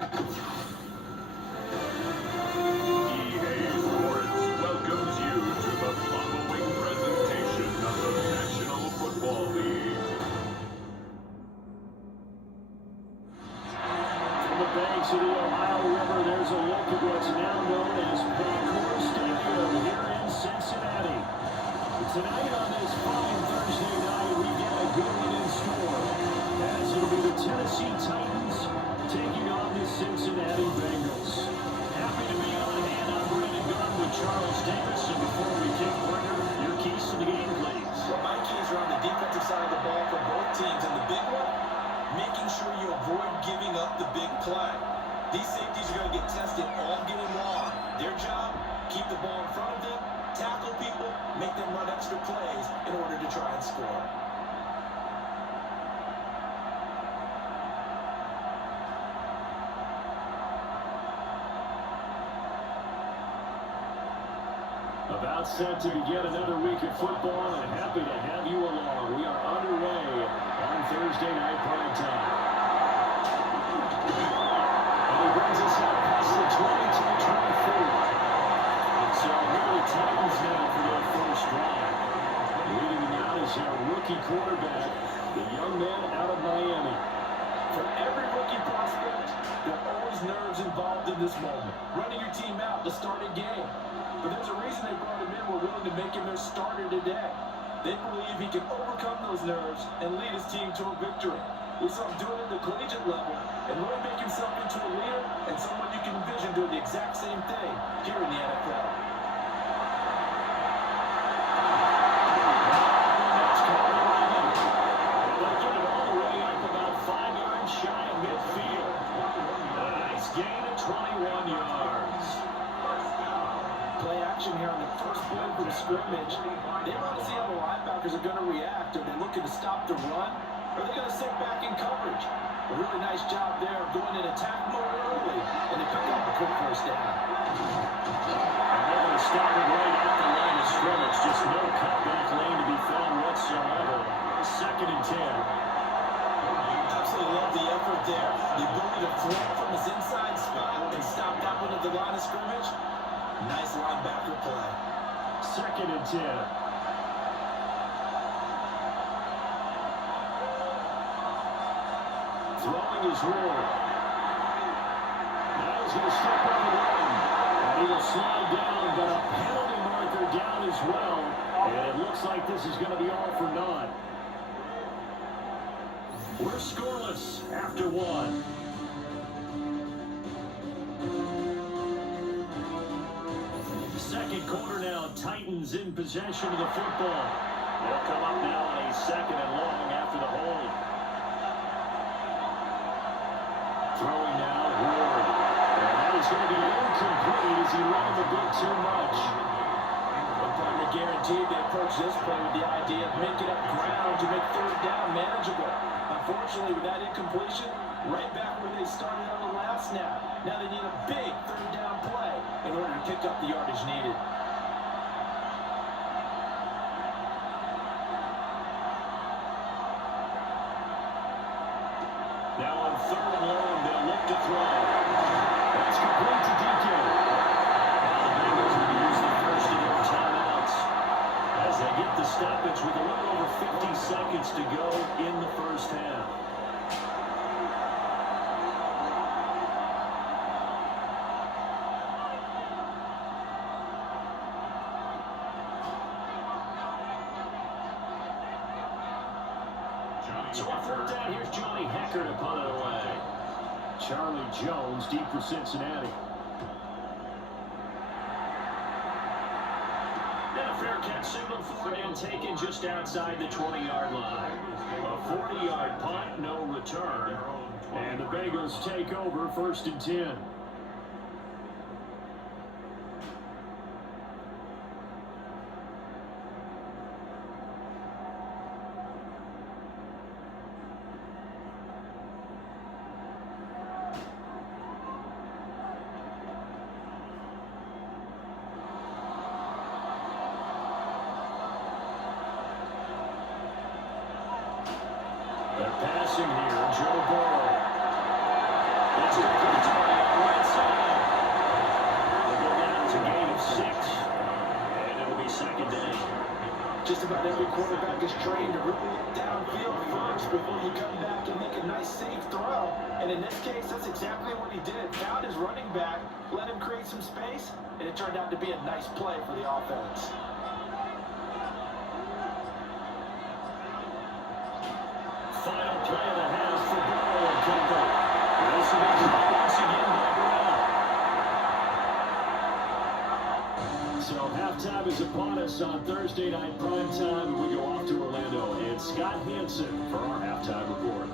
EA Sports welcomes you to the following presentation of the National Football League. From the banks of the Ohio River, there's a look at what's now known as Bengals Stadium here in Cincinnati. Tonight on this fine Thursday night, we get a good one in store, as it'll be the Tennessee Titans taking on the Cincinnati Bengals. Happy to be on hand. I'm Brandon Gunn with Charles Davis, and before we kick, Brenner, your keys to the game, please. Well, my keys are on the defensive side of the ball for both teams, and the big one, making sure you avoid giving up the big play. These safeties are going to get tested all game long. Their job, keep the ball in front of them, tackle people, make them run extra plays in order to try and score. About set to begin another week of football, and happy to have you along. We are underway on Thursday night prime time. And he brings us out past the 22-24. It's here the Titans now for their first drive. Leading them out is our rookie quarterback, the young man out of Miami. For every rookie prospect, there are always nerves involved in this moment. Running your team out to start a game. But there's a reason they brought him in. We're willing to make him their starter today. They believe he can overcome those nerves and lead his team to a victory. We saw him do it at the collegiate level and really make himself into a leader and someone you can envision doing the exact same thing here in the NFL. That's coming right. They'll get it all the way up about 5 yards shy of midfield. A nice gain of 21 yards. Play action here on the first play for the scrimmage. They want to see how the linebackers are going to react. Are they looking to stop the run? Or are they going to sit back in coverage? A really nice job there of going in attack mode early, and they pick up a quick first down. And they're going to stop it right at the line of scrimmage. Just no cutback lane to be found whatsoever. 2nd and 10. Absolutely love the effort there. The ability to flip from his inside spot and stop that one at the line of scrimmage. Nice linebacker play. 2nd and 10. Throwing his roar. Now he's going to step up and run. And he will slide down, but a penalty marker down as well. And it looks like this is going to be all for naught. We're scoreless after 1. Second quarter now, Titans in possession of the football. They'll come up now on a 2nd and long after the hold. Throwing now, Ward. And that is going to be incomplete as he ran a bit too much. One partner guaranteed they approach this play with the idea of making up ground to make 3rd down manageable. Unfortunately, with that incompletion, right back where they started on the last snap. Now they need a big 3rd down play in order to pick up the yardage needed. Now on 3rd and long, they'll look to throw. That's complete to DK. Now the Bengals will use the first of their timeouts as they get the stoppage with a little over 50 seconds to go in the first half. So on 4th down, here's Johnny Hecker to punt it away. Charlie Jones deep for Cincinnati. And a fair catch signal for it and taken just outside the 20-yard line. A 40-yard punt, no return. And the Bengals take over 1st and 10. They're passing here. Joe Burrow. It's complete to every quarterback is trained to really look downfield first before you come back and make a nice safe throw. And in this case, that's exactly what he did. Found his running back, let him create some space, and it turned out to be a nice play for the offense. Final play of the half for Burrow and company. This will be caught once again by Brown. So halftime is upon us on Thursday night primetime. We go off to Orlando and Scott Hansen for our halftime report.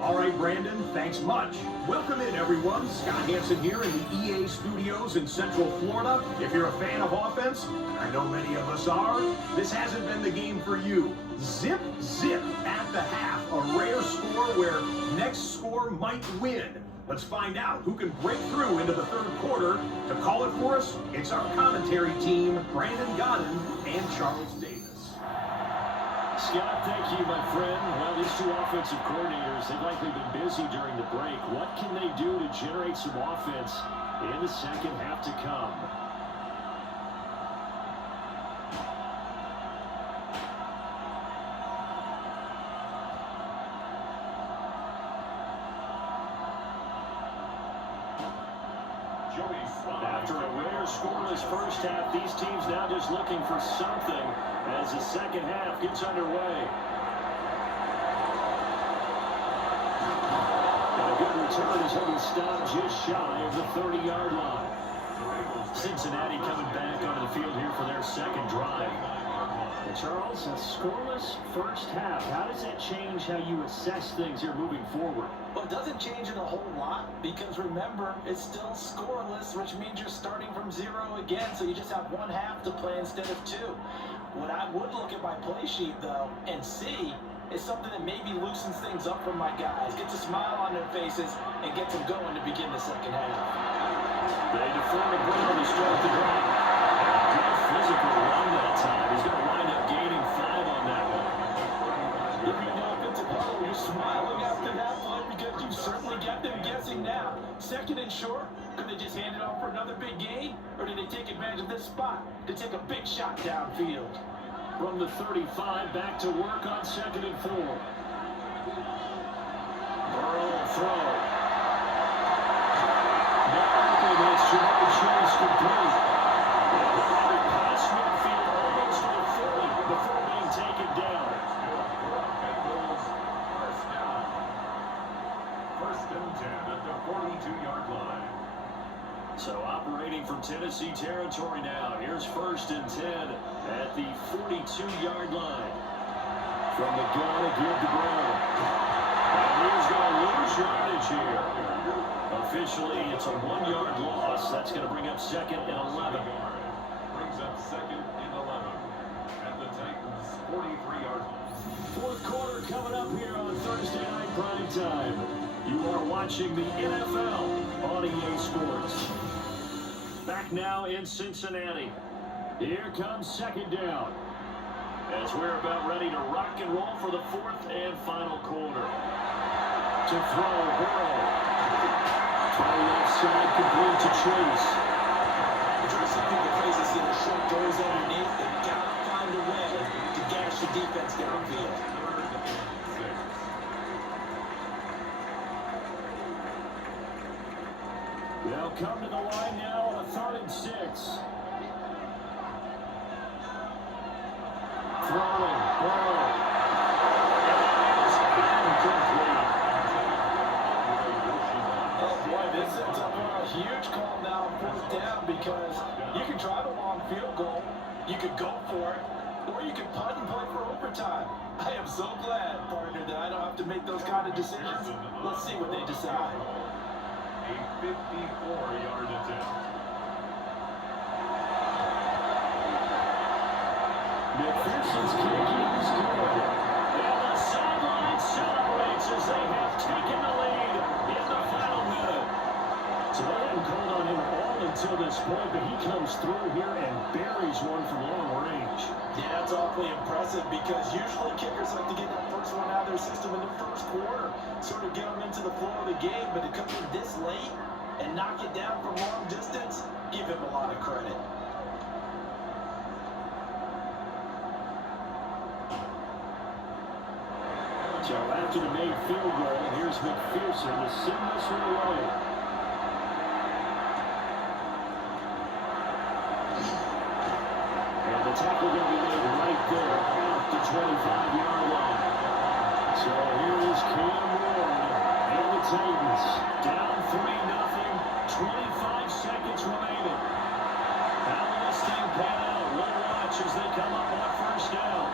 All right, Brandon, thanks much. Welcome in, everyone. Scott Hansen here in the EA studios in Central Florida. If you're a fan of offense, and I know many of us are, this hasn't been the game for you. Zip, zip at the half. A rare score where next score might win. Let's find out who can break through into the third quarter. To call it for us, it's our commentary team, Brandon Godden and Charles Davis. Scott, thank you, my friend. Well, these two offensive coordinators, they've likely been busy during the break. What can they do to generate some offense in the second half to come? After a rare scoreless first half, these teams now just looking for something as the second half gets underway. And a good return is he'll be stopped just shy of the 30-yard line. Cincinnati coming back onto the field here for their second drive. And Charles, a scoreless first half. How does that change how you assess things here moving forward? Well, it doesn't change it a whole lot because remember, it's still scoreless, which means you're starting from zero again, so you just have one half to play instead of two. What I would look at my play sheet, though, and see is something that maybe loosens things up for my guys, gets a smile on their faces, and gets them going to begin the second half. They defer to Brown to start the drive. Good physical run that time. He's going to wind up gaining 5 on that one. If you're the offensive huddle, you're smiling after that play because you certainly got them guessing now. Second and short, could they just hand it off for another big gain? Or did they take advantage of this spot to take a big shot downfield? From the 35, back to work on 2nd and 4. Burrow will throw. Now it's Jamar Chase complete. Past midfield almost to the 40 before being taken down. Bengals first down. 1st and 10 at the 42-yard line. So operating from Tennessee territory now. Here's 1st and 10 at the 42-yard line. From the gun to give to Brown. And he's going to lose yardage here. Officially, it's a 1-yard loss. That's going to bring up 2nd and 11. Brings up 2nd and 11 at the Titans' 43-yard line. Fourth quarter coming up here on Thursday night prime time. You are watching the NFL on EA Sports. Back now in Cincinnati. Here comes 2nd down. As we're about ready to rock and roll for the 4th and final quarter. To throw, Burrow. Try left side, complete to Chase. If you're something that plays this in the short goes underneath, they gotta find a way to gash the defense downfield. 3rd and 6. They'll come to the line now on a 3rd and 6. Throwing, Burrow. Incomplete. Oh boy, this ends up a huge call now on 4th down because you can try the long field goal, you could go for it, or you could punt and play for overtime. I am so glad, partner, that I don't have to make those kind of decisions. Let's see what they decide. A 54-yard attempt. McPherson's kick is good. And the sideline celebrates as they have taken the lead in the final minute. So they hadn't called on him all until this point, but he comes through here and buries one from long range. Yeah, that's awfully impressive because usually kickers like to get that first one out of their system in the first quarter, sort of get them into the flow of the game, but to come in this late and knock it down from long distance, give him a lot of credit. So after the made field goal, here's McPherson to send this one away. And the tackle going to be made right there off the 25-yard line. So here is Cam Ward and the Titans down 3-0, 25 seconds remaining. How will this thing pan out? We'll watch as they come up on first down.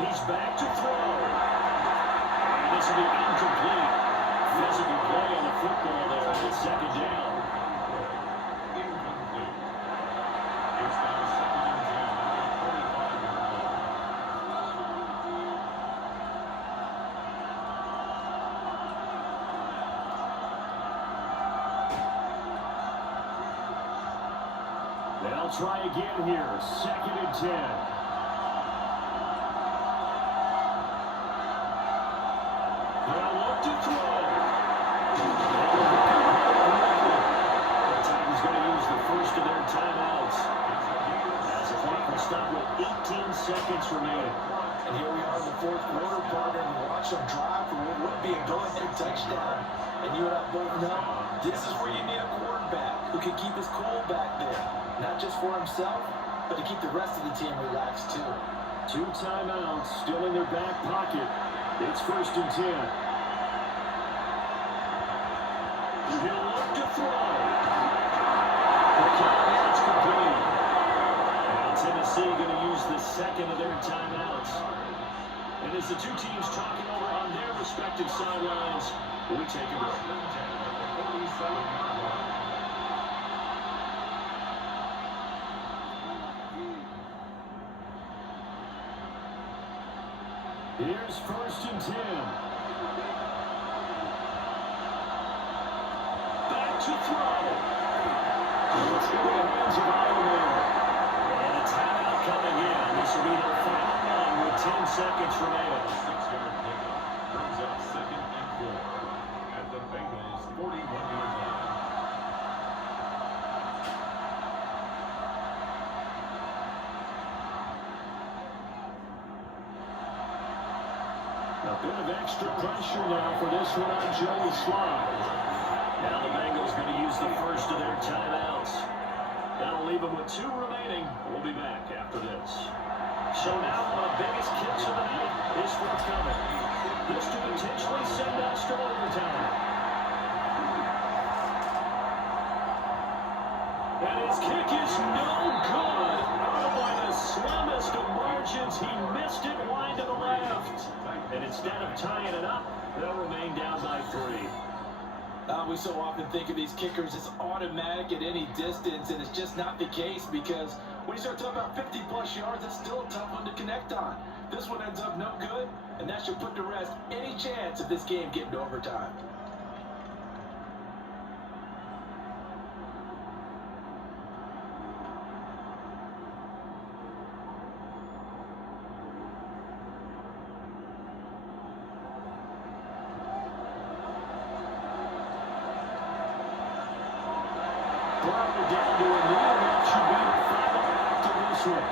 He's back to throw. And this will be incomplete. Physical play on the football there on the second down. Incomplete. It's now 2nd and 10 at the 45-yard line. They'll try again here. 2nd and 10. They'll look to throw. The Titans going to use the first of their timeouts. As the clock will stop with 18 seconds remaining. And here we are in the fourth quarter, partner, and watch them drive for what would be a go-ahead touchdown. And you and I both know this is where you need a quarterback who can keep his cool back there. Not just for himself, but to keep the rest of the team relaxed too. 2 timeouts still in their back pocket. It's 1st and 10. He'll look to throw. The count is complete. And Tennessee going to use the second of their timeouts. And as the two teams talking over on their respective sidelines, we take a break. Here's 1st and 10. Back to throw. It's in the hands of Ironman. And a timeout coming in. This will be their final one with 10 seconds remaining. 6-yard pickup brings up 2nd and 4 at the Bengals 41-yard line. A bit of extra pressure now for this one on Joey Slye. Now the Bengals going to use the first of their timeouts. That'll leave them with 2 remaining. We'll be back after this. So now one of the biggest kicks of the night is forthcoming. This to potentially send us to overtime. And his kick is no good. Oh, by the slimmest of margins, he missed it wide to the left. And instead of tying it up, they'll remain down by 3. We so often think of these kickers as automatic at any distance, and it's just not the case because when you start talking about 50-plus yards, it's still a tough one to connect on. This one ends up no good, and that should put to rest any chance of this game getting to overtime. Brought it down to a knee, and that should be the final act of this one.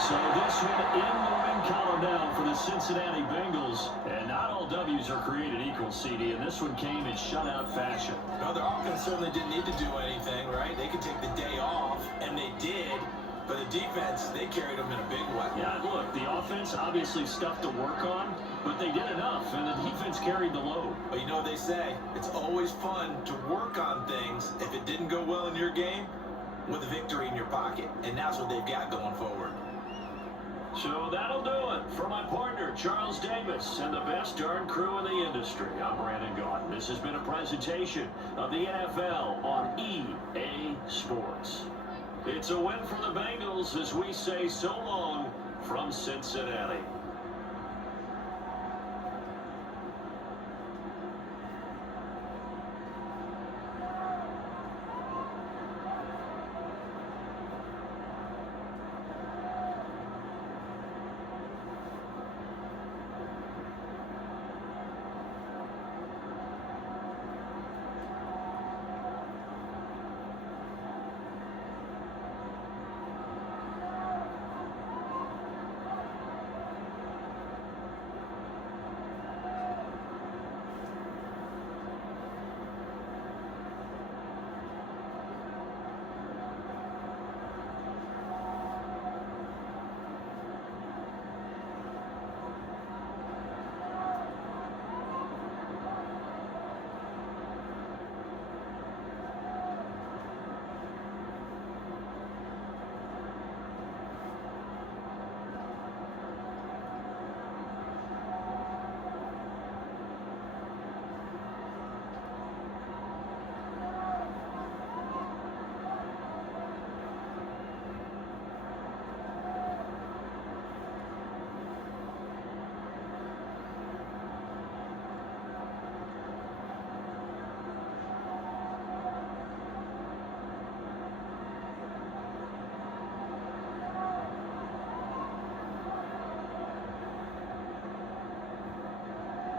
So this one in the win column now for the Cincinnati Bengals. And not all W's are created equal, CD, and this one came in shutout fashion. No, their offense certainly didn't need to do anything, right? They could take the day off, and they did. But the defense, they carried them in a big way. Yeah, look, the offense obviously stuff to work on, but they did enough, and the defense carried the load. But you know what they say, it's always fun to work on things if it didn't go well in your game with a victory in your pocket. And that's what they've got going forward. So that'll do it for my partner, Charles Davis, and the best darn crew in the industry. I'm Brandon Gaudin. This has been a presentation of the NFL on EA Sports. It's a win for the Bengals as we say so long from Cincinnati.